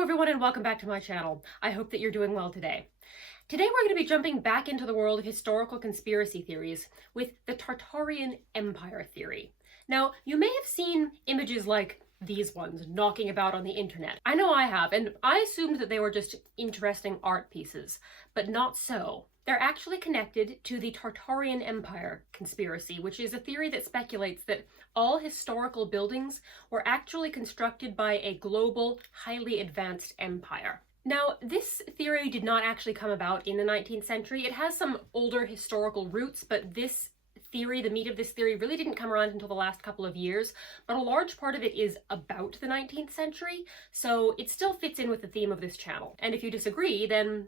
Hello everyone and welcome back to my channel. I hope that you're doing well today. Today we're going to be jumping back into the world of historical conspiracy theories with the Tartarian Empire theory. Now, you may have seen images like these ones knocking about on the internet. I know I have, and I assumed that they were just interesting art pieces, but not so. They're actually connected to the Tartarian Empire conspiracy, which is a theory that speculates that all historical buildings were actually constructed by a global, highly advanced empire. Now, this theory did not actually come about in the 19th century. It has some older historical roots, but this theory, the meat of this theory, really didn't come around until the last couple of years, but a large part of it is about the 19th century, so it still fits in with the theme of this channel. And if you disagree, then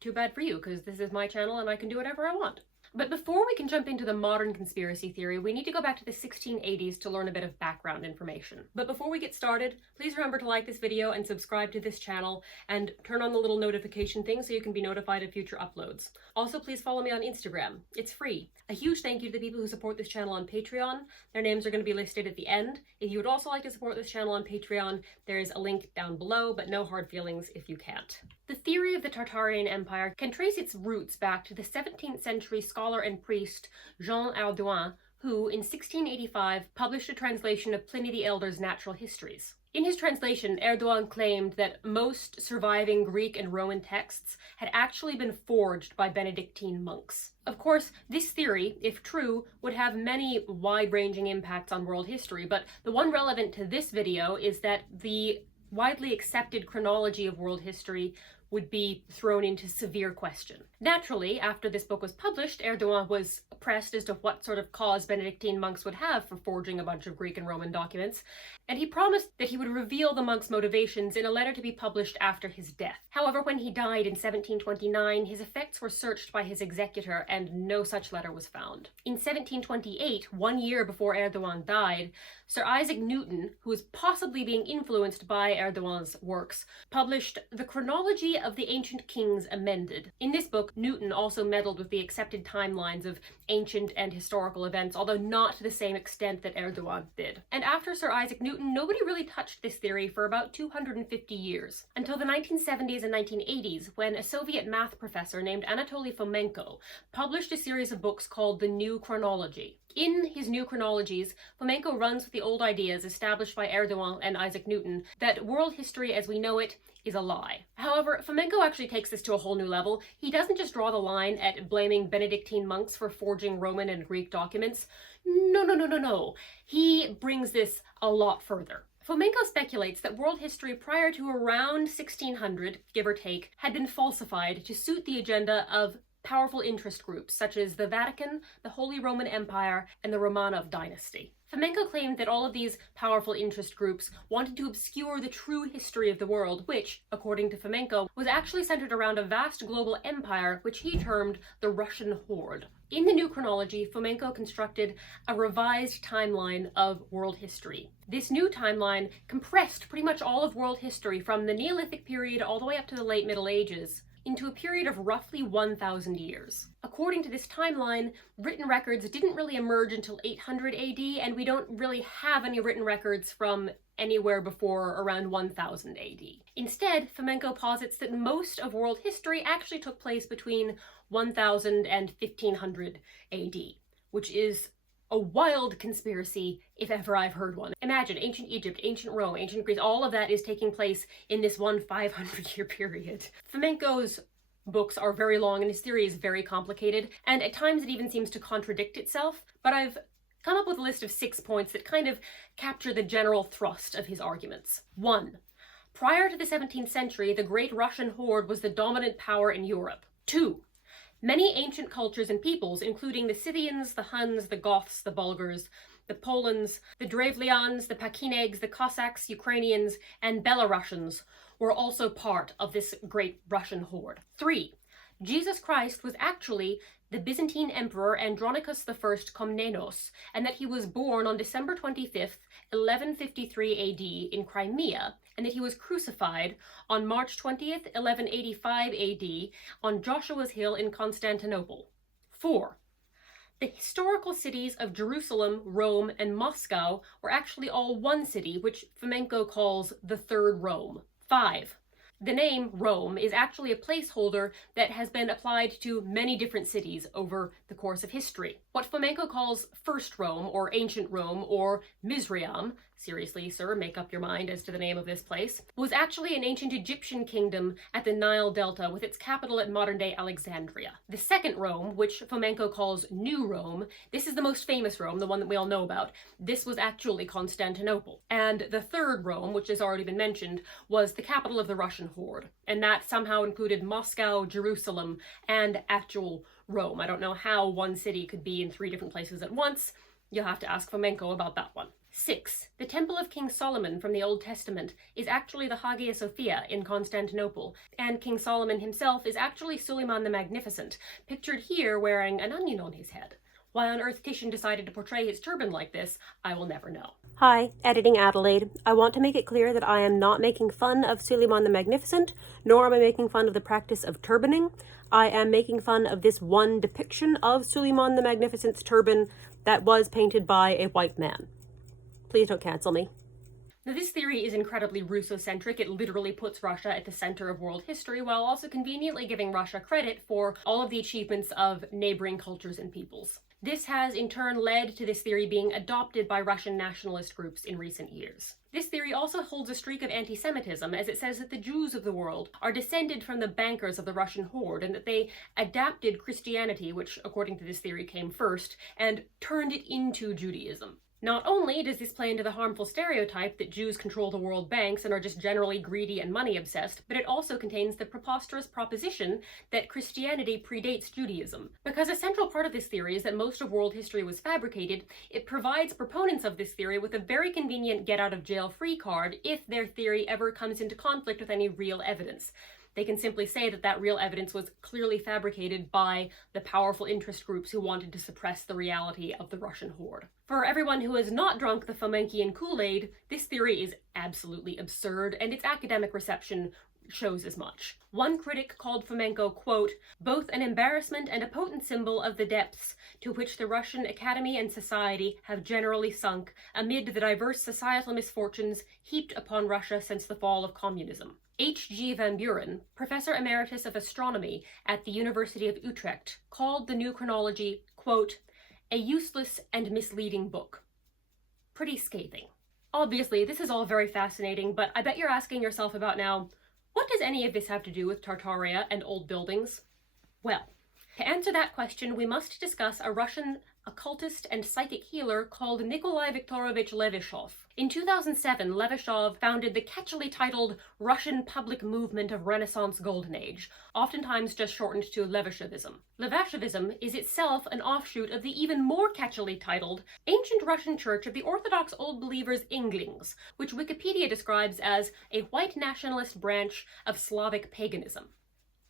too bad for you, because this is my channel and I can do whatever I want. But before we can jump into the modern conspiracy theory, we need to go back to the 1680s to learn a bit of background information. But before we get started, please remember to like this video and subscribe to this channel and turn on the little notification thing so you can be notified of future uploads. Also, please follow me on Instagram. It's free. A huge thank you to the people who support this channel on Patreon. Their names are going to be listed at the end. If you would also like to support this channel on Patreon, there is a link down below, but no hard feelings if you can't. The theory of the Tartarian Empire can trace its roots back to the 17th century scholar and priest Jean Ardouin, who in 1685 published a translation of Pliny the Elder's Natural Histories. In his translation, Ardouin claimed that most surviving Greek and Roman texts had actually been forged by Benedictine monks. Of course, this theory, if true, would have many wide-ranging impacts on world history, but the one relevant to this video is that the widely accepted chronology of world history would be thrown into severe question. Naturally, after this book was published, Ardouin was pressed as to what sort of cause Benedictine monks would have for forging a bunch of Greek and Roman documents, and he promised that he would reveal the monks' motivations in a letter to be published after his death. However, when he died in 1729, his effects were searched by his executor and no such letter was found. In 1728, 1 year before Ardouin died, Sir Isaac Newton, who was possibly being influenced by Ardouin's works, published The Chronology of the Ancient Kings Amended. In this book, Newton also meddled with the accepted timelines of ancient and historical events, although not to the same extent that Ardouin did. And after Sir Isaac Newton, nobody really touched this theory for about 250 years, until the 1970s and 1980s, when a Soviet math professor named Anatoli Fomenko published a series of books called The New Chronology. In his new chronologies, Fomenko runs with the old ideas established by Ardouin and Isaac Newton that world history as we know it is a lie. However, Fomenko actually takes this to a whole new level. He doesn't just draw the line at blaming Benedictine monks for forging Roman and Greek documents. No. He brings this a lot further. Fomenko speculates that world history prior to around 1600, give or take, had been falsified to suit the agenda of powerful interest groups such as the Vatican, the Holy Roman Empire, and the Romanov dynasty. Fomenko claimed that all of these powerful interest groups wanted to obscure the true history of the world, which, according to Fomenko, was actually centered around a vast global empire which he termed the Russian Horde. In the new chronology, Fomenko constructed a revised timeline of world history. This new timeline compressed pretty much all of world history from the Neolithic period all the way up to the late Middle Ages into a period of roughly 1,000 years. According to this timeline, written records didn't really emerge until 800 AD, and we don't really have any written records from anywhere before around 1000 AD. Instead, Fomenko posits that most of world history actually took place between 1000 and 1500 AD, which is a wild conspiracy if ever I've heard one. Imagine ancient Egypt, ancient Rome, ancient Greece, all of that is taking place in this one 500-year period. Fomenko's books are very long and his theory is very complicated, and at times it even seems to contradict itself, but I've come up with a list of 6 points that kind of capture the general thrust of his arguments. 1. Prior to the 17th century, the Great Russian Horde was the dominant power in Europe. 2. Many ancient cultures and peoples, including the Scythians, the Huns, the Goths, the Bulgars, the Polans, the Drevlians, the Pechenegs, the Cossacks, Ukrainians, and Belarusians, were also part of this great Russian horde. 3. Jesus Christ was actually the Byzantine Emperor Andronicus I Komnenos, and that he was born on December 25th, 1153 AD in Crimea, and that he was crucified on March 20th, 1185 AD on Joshua's Hill in Constantinople. 4. The historical cities of Jerusalem, Rome, and Moscow were actually all one city, which Fomenko calls the Third Rome. 5. The name Rome is actually a placeholder that has been applied to many different cities over the course of history. What Fomenko calls First Rome, or Ancient Rome, or Mizraim, seriously, sir, make up your mind as to the name of this place, was actually an ancient Egyptian kingdom at the Nile Delta with its capital at modern-day Alexandria. The second Rome, which Fomenko calls New Rome, this is the most famous Rome, the one that we all know about. This was actually Constantinople. And the third Rome, which has already been mentioned, was the capital of the Russian horde. And that somehow included Moscow, Jerusalem, and actual Rome. I don't know how one city could be in 3 different places at once. You'll have to ask Fomenko about that one. 6. The Temple of King Solomon from the Old Testament is actually the Hagia Sophia in Constantinople, and King Solomon himself is actually Suleiman the Magnificent, pictured here wearing an onion on his head. Why on earth Titian decided to portray his turban like this, I will never know. Hi, Editing Adelaide. I want to make it clear that I am not making fun of Suleiman the Magnificent, nor am I making fun of the practice of turbaning. I am making fun of this one depiction of Suleiman the Magnificent's turban that was painted by a white man. Please don't cancel me. Now, this theory is incredibly Russocentric. It literally puts Russia at the center of world history while also conveniently giving Russia credit for all of the achievements of neighboring cultures and peoples. This has in turn led to this theory being adopted by Russian nationalist groups in recent years. This theory also holds a streak of anti-Semitism, as it says that the Jews of the world are descended from the bankers of the Russian horde, and that they adapted Christianity, which according to this theory came first, and turned it into Judaism. Not only does this play into the harmful stereotype that Jews control the world banks and are just generally greedy and money-obsessed, but it also contains the preposterous proposition that Christianity predates Judaism. Because a central part of this theory is that most of world history was fabricated, it provides proponents of this theory with a very convenient get-out-of-jail-free card if their theory ever comes into conflict with any real evidence. They can simply say that that real evidence was clearly fabricated by the powerful interest groups who wanted to suppress the reality of the Russian horde. For everyone who has not drunk the Fomenkian Kool-Aid, this theory is absolutely absurd, and its academic reception shows as much. One critic called Fomenko, quote, both an embarrassment and a potent symbol of the depths to which the Russian academy and society have generally sunk amid the diverse societal misfortunes heaped upon Russia since the fall of communism. H.G. Van Buren, Professor Emeritus of Astronomy at the University of Utrecht, called the new chronology, quote, a useless and misleading book. Pretty scathing. Obviously, this is all very fascinating, but I bet you're asking yourself about now, what does any of this have to do with Tartaria and old buildings? Well, to answer that question, we must discuss a Russian occultist and psychic healer called Nikolai Viktorovich Levashov. In 2007, Levashov founded the catchily titled Russian Public Movement of Renaissance Golden Age, oftentimes just shortened to Levashovism. Levashovism is itself an offshoot of the even more catchily titled Ancient Russian Church of the Orthodox Old Believers Inglings, which Wikipedia describes as a white nationalist branch of Slavic paganism.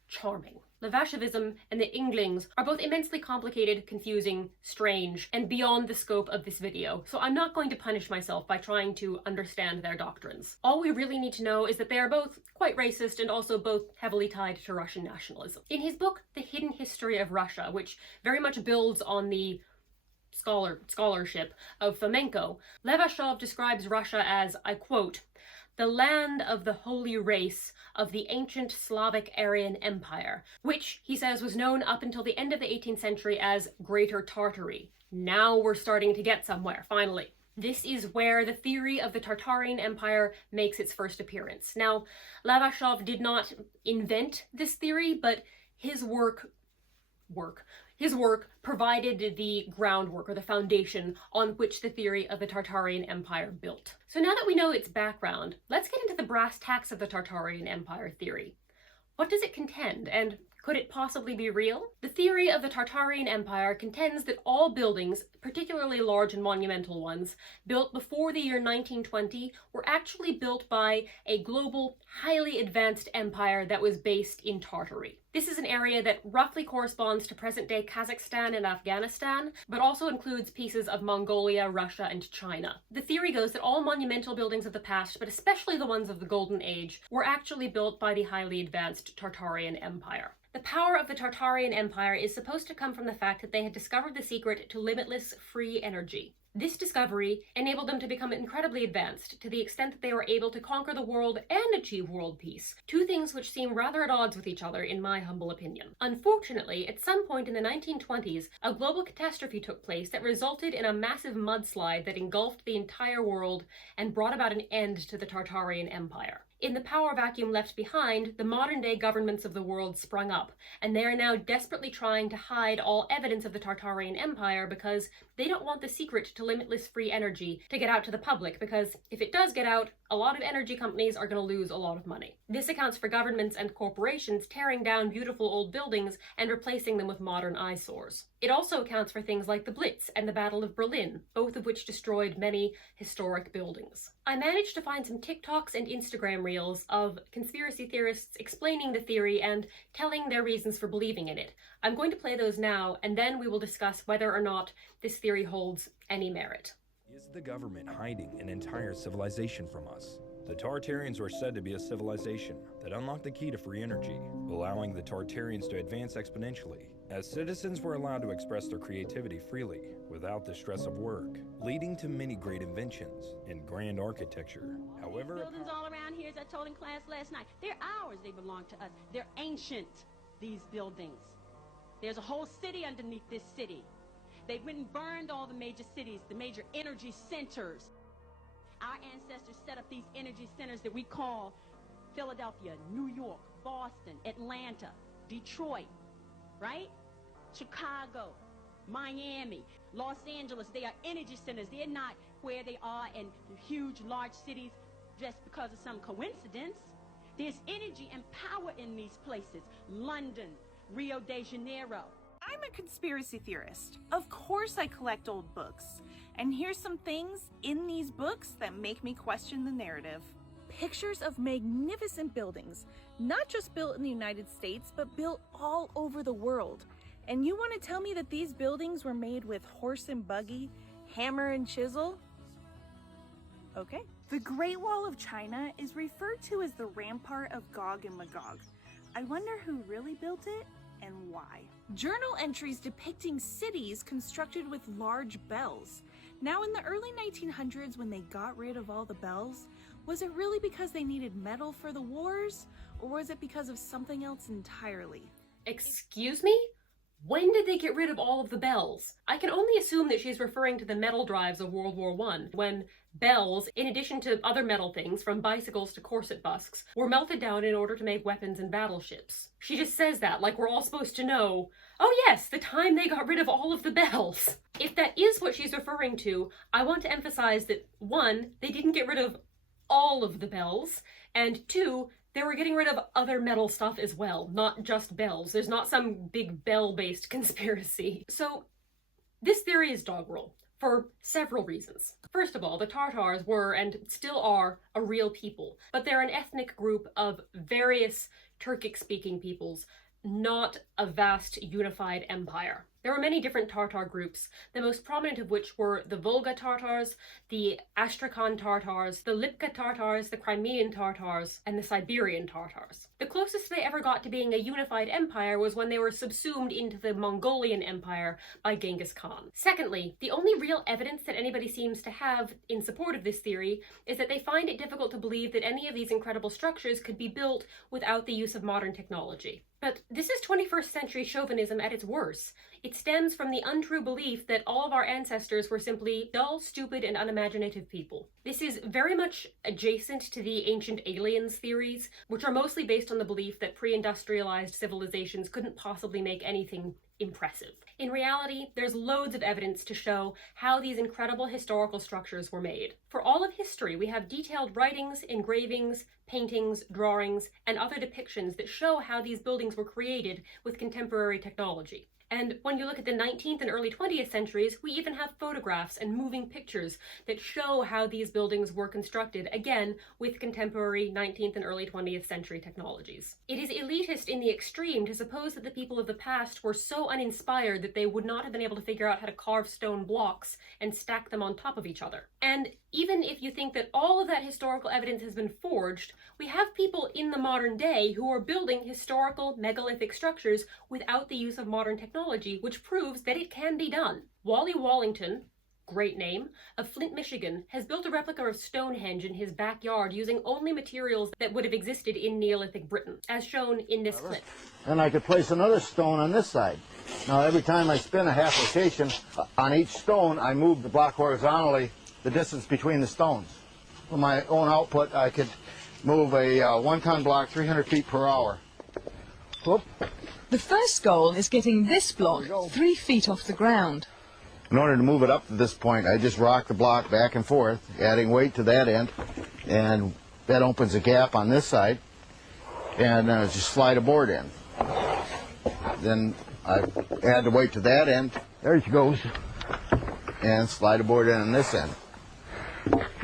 Charming. Levashovism and the Inglings are both immensely complicated, confusing, strange, and beyond the scope of this video, so I'm not going to punish myself by trying to understand their doctrines. All we really need to know is that they are both quite racist and also both heavily tied to Russian nationalism. In his book, The Hidden History of Russia, which very much builds on the scholarship of Fomenko, Levashov describes Russia as, I quote, the land of the holy race of the ancient Slavic Aryan Empire, which, he says, was known up until the end of the 18th century as Greater Tartary. Now we're starting to get somewhere, finally. This is where the theory of the Tartarian Empire makes its first appearance. Now, Levashov did not invent this theory, but his work provided the groundwork or the foundation on which the theory of the Tartarian Empire built. So now that we know its background, let's get into the brass tacks of the Tartarian Empire theory. What does it contend, and could it possibly be real? The theory of the Tartarian Empire contends that all buildings, particularly large and monumental ones, built before the year 1920 were actually built by a global, highly advanced empire that was based in Tartary. This is an area that roughly corresponds to present-day Kazakhstan and Afghanistan, but also includes pieces of Mongolia, Russia, and China. The theory goes that all monumental buildings of the past, but especially the ones of the Golden Age, were actually built by the highly advanced Tartarian Empire. The power of the Tartarian Empire is supposed to come from the fact that they had discovered the secret to limitless free energy. This discovery enabled them to become incredibly advanced, to the extent that they were able to conquer the world and achieve world peace, two things which seem rather at odds with each other in my humble opinion. Unfortunately, at some point in the 1920s, a global catastrophe took place that resulted in a massive mudslide that engulfed the entire world and brought about an end to the Tartarian Empire. In the power vacuum left behind, the modern-day governments of the world sprung up, and they are now desperately trying to hide all evidence of the Tartarian Empire because they don't want the secret to limitless free energy to get out to the public, because if it does get out, a lot of energy companies are going to lose a lot of money. This accounts for governments and corporations tearing down beautiful old buildings and replacing them with modern eyesores. It also accounts for things like the Blitz and the Battle of Berlin, both of which destroyed many historic buildings. I managed to find some TikToks and Instagram reels of conspiracy theorists explaining the theory and telling their reasons for believing in it. I'm going to play those now, and then we will discuss whether or not this theory holds any merit. Is the government hiding an entire civilization from us? The Tartarians were said to be a civilization that unlocked the key to free energy, allowing the Tartarians to advance exponentially, as citizens were allowed to express their creativity freely, without the stress of work, leading to many great inventions and grand architecture. However, buildings all around here, as I told in class last night, they're ours, they belong to us. They're ancient, these buildings. There's a whole city underneath this city. They went and burned all the major cities, the major energy centers. Our ancestors set up these energy centers that we call Philadelphia, New York, Boston, Atlanta, Detroit, right? Chicago, Miami, Los Angeles. They are energy centers. They're not where they are in huge, large cities just because of some coincidence. There's energy and power in these places. London, Rio de Janeiro. I'm a conspiracy theorist. Of course I collect old books. And here's some things in these books that make me question the narrative. Pictures of magnificent buildings, not just built in the United States, but built all over the world. And you want to tell me that these buildings were made with horse and buggy, hammer and chisel? Okay. The Great Wall of China is referred to as the Rampart of Gog and Magog. I wonder who really built it and why. Journal entries depicting cities constructed with large bells. Now, in the early 1900s, when they got rid of all the bells, was it really because they needed metal for the wars, or was it because of something else entirely? Excuse me? When did they get rid of all of the bells? I can only assume that she's referring to the metal drives of World War I, when bells, in addition to other metal things, from bicycles to corset busks, were melted down in order to make weapons and battleships. She just says that like we're all supposed to know, oh yes, the time they got rid of all of the bells. If that is what she's referring to, I want to emphasize that 1, they didn't get rid of all of the bells, and 2, they were getting rid of other metal stuff as well, not just bells. There's not some big bell-based conspiracy. So, this theory is doggerel, for several reasons. First of all, the Tartars were, and still are, a real people, but they're an ethnic group of various Turkic-speaking peoples, not a vast unified empire. There were many different Tartar groups, the most prominent of which were the Volga Tartars, the Astrakhan Tartars, the Lipka Tartars, the Crimean Tartars, and the Siberian Tartars. The closest they ever got to being a unified empire was when they were subsumed into the Mongolian Empire by Genghis Khan. Secondly, the only real evidence that anybody seems to have in support of this theory is that they find it difficult to believe that any of these incredible structures could be built without the use of modern technology. But this is 21st century chauvinism at its worst. It stems from the untrue belief that all of our ancestors were simply dull, stupid, and unimaginative people. This is very much adjacent to the ancient aliens theories, which are mostly based on the belief that pre-industrialized civilizations couldn't possibly make anything impressive. In reality, there's loads of evidence to show how these incredible historical structures were made. For all of history, we have detailed writings, engravings, paintings, drawings, and other depictions that show how these buildings were created with contemporary technology. And when you look at the 19th and early 20th centuries, we even have photographs and moving pictures that show how these buildings were constructed, again, with contemporary 19th and early 20th century technologies. It is elitist in the extreme to suppose that the people of the past were so uninspired that they would not have been able to figure out how to carve stone blocks and stack them on top of each other. And even if you think that all of that historical evidence has been forged, we have people in the modern day who are building historical megalithic structures without the use of modern technology, which proves that it can be done. Wally Wallington, great name, of Flint, Michigan, has built a replica of Stonehenge in his backyard using only materials that would have existed in Neolithic Britain, as shown in this clip. And I could place another stone on this side. Now, every time I spin a half rotation on each stone, I move the block horizontally, the distance between the stones. For my own output, I could move a 1-ton block 300 feet per hour. Whoop. The first goal is getting this block 3 feet off the ground. In order to move it up to this point, I just rock the block back and forth, adding weight to that end, and that opens a gap on this side, and just slide a board in. Then I add the weight to that end, there she goes, and slide a board in on this end.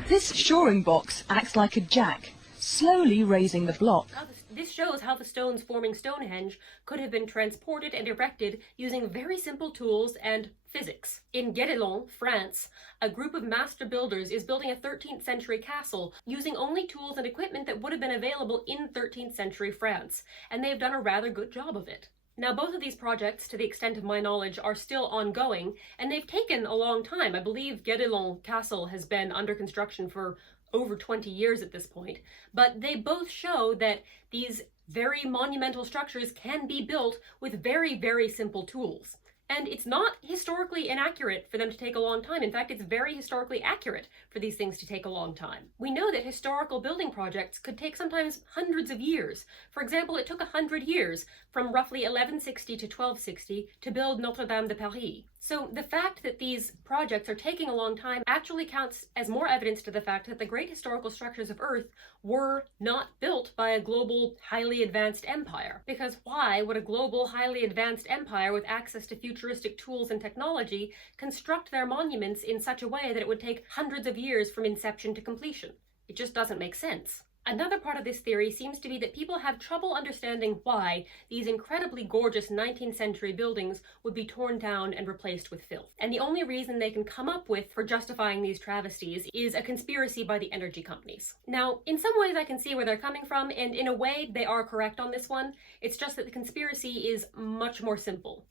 This shoring box acts like a jack, slowly raising the block. This shows how the stones forming Stonehenge could have been transported and erected using very simple tools and physics. In Guédelon, France, a group of master builders is building a 13th century castle using only tools and equipment that would have been available in 13th century France, and they've done a rather good job of it. Now, both of these projects, to the extent of my knowledge, are still ongoing, and they've taken a long time. I believe Guédelon Castle has been under construction for over 20 years at this point, but they both show that these very monumental structures can be built with very, very simple tools. And it's not historically inaccurate for them to take a long time. In fact, it's very historically accurate for these things to take a long time. We know that historical building projects could take sometimes hundreds of years. For example, it took 100 years from roughly 1160 to 1260 to build Notre Dame de Paris. So the fact that these projects are taking a long time actually counts as more evidence to the fact that the great historical structures of Earth were not built by a global, highly advanced empire. Because why would a global, highly advanced empire with access to futuristic tools and technology construct their monuments in such a way that it would take hundreds of years from inception to completion? It just doesn't make sense. Another part of this theory seems to be that people have trouble understanding why these incredibly gorgeous 19th century buildings would be torn down and replaced with filth. And the only reason they can come up with for justifying these travesties is a conspiracy by the energy companies. Now, in some ways I can see where they're coming from, and in a way they are correct on this one. It's just that the conspiracy is much more simple.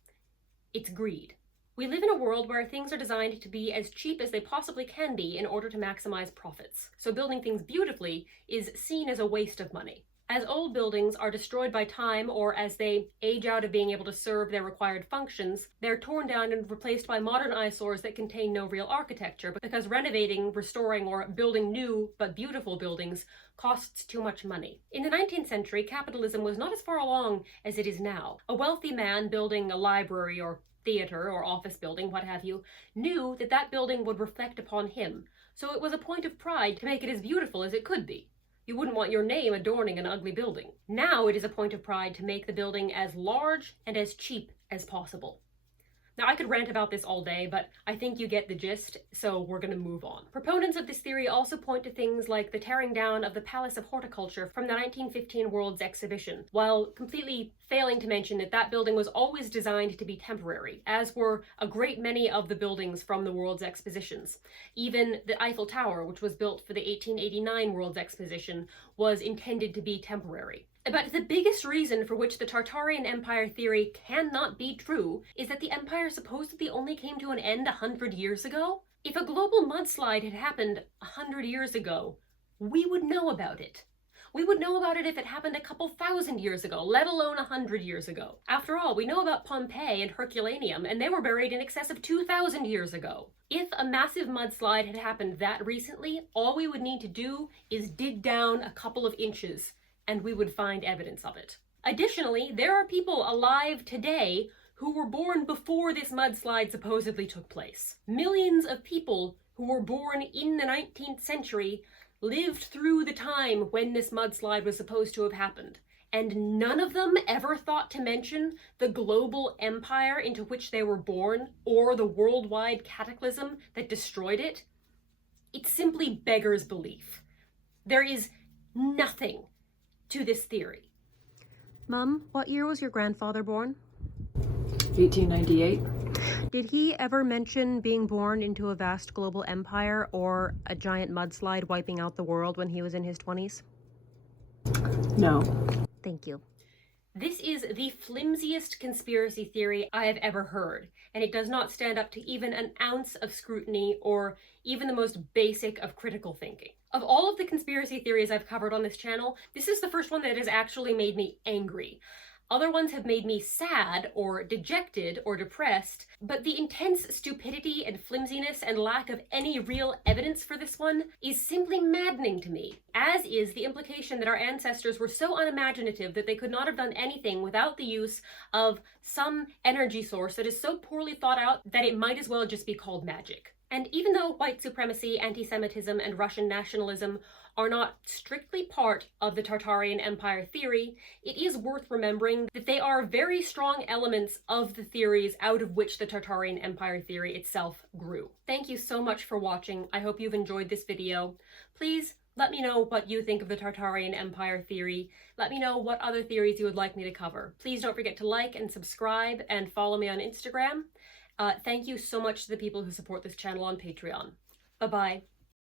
It's greed. We live in a world where things are designed to be as cheap as they possibly can be in order to maximize profits. So building things beautifully is seen as a waste of money. As old buildings are destroyed by time, or as they age out of being able to serve their required functions, they're torn down and replaced by modern eyesores that contain no real architecture, because renovating, restoring, or building new but beautiful buildings costs too much money. In the 19th century, capitalism was not as far along as it is now. A wealthy man building a library or theater or office building, what have you, knew that that building would reflect upon him, so it was a point of pride to make it as beautiful as it could be. You wouldn't want your name adorning an ugly building. Now it is a point of pride to make the building as large and as cheap as possible. Now, I could rant about this all day, but I think you get the gist, so we're going to move on. Proponents of this theory also point to things like the tearing down of the Palace of Horticulture from the 1915 World's Exhibition, while completely failing to mention that that building was always designed to be temporary, as were a great many of the buildings from the World's Expositions. Even the Eiffel Tower, which was built for the 1889 World's Exposition, was intended to be temporary. But the biggest reason for which the Tartarian Empire theory cannot be true is that the empire supposedly only came to an end 100 years ago. If a global mudslide had happened 100 years ago, we would know about it. We would know about it if it happened a couple thousand years ago, let alone 100 years ago. After all, we know about Pompeii and Herculaneum, and they were buried in excess of 2,000 years ago. If a massive mudslide had happened that recently, all we would need to do is dig down a couple of inches, and we would find evidence of it. Additionally, there are people alive today who were born before this mudslide supposedly took place. Millions of people who were born in the 19th century lived through the time when this mudslide was supposed to have happened, and none of them ever thought to mention the global empire into which they were born, or the worldwide cataclysm that destroyed it. It simply beggars belief. There is nothing to this theory. Mum, what year was your grandfather born? 1898. Did he ever mention being born into a vast global empire or a giant mudslide wiping out the world when he was in his 20s? No. Thank you. This is the flimsiest conspiracy theory I have ever heard, and it does not stand up to even an ounce of scrutiny or even the most basic of critical thinking. Of all of the conspiracy theories I've covered on this channel, this is the first one that has actually made me angry. Other ones have made me sad or dejected or depressed, but the intense stupidity and flimsiness and lack of any real evidence for this one is simply maddening to me, as is the implication that our ancestors were so unimaginative that they could not have done anything without the use of some energy source that is so poorly thought out that it might as well just be called magic. And even though white supremacy, anti-Semitism, and Russian nationalism are not strictly part of the Tartarian Empire theory, it is worth remembering that they are very strong elements of the theories out of which the Tartarian Empire theory itself grew. Thank you so much for watching. I hope you've enjoyed this video. Please let me know what you think of the Tartarian Empire theory. Let me know what other theories you would like me to cover. Please don't forget to like and subscribe and follow me on Instagram. Thank you so much to the people who support this channel on Patreon. Bye-bye.